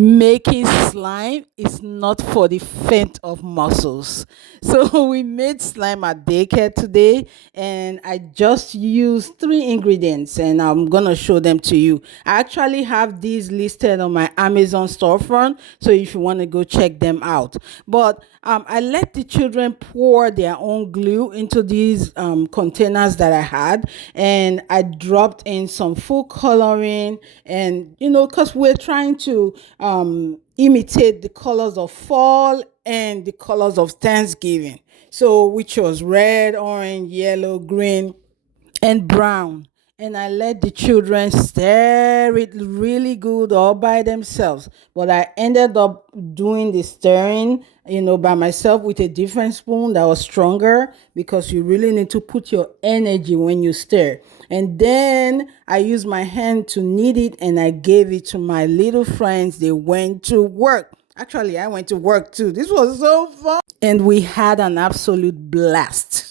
Making slime is not for the faint of muscles. So we made slime at daycare today, and I just used three ingredients, and I'm gonna show them to you. I actually have these listed on my Amazon storefront, so if you want to go check them out. But I let the children pour their own glue into these containers that I had, and I dropped in some full coloring, and because we're trying to imitate the colors of fall and the colors of Thanksgiving. So, which was red, orange, yellow, green, and brown. And I let the children stir it really good all by themselves. But I ended up doing the stirring, by myself with a different spoon that was stronger, because you really need to put your energy when you stir. And then I used my hand to knead it, and I gave it to my little friends. They went to work. Actually, I went to work too. This was so fun. And we had an absolute blast.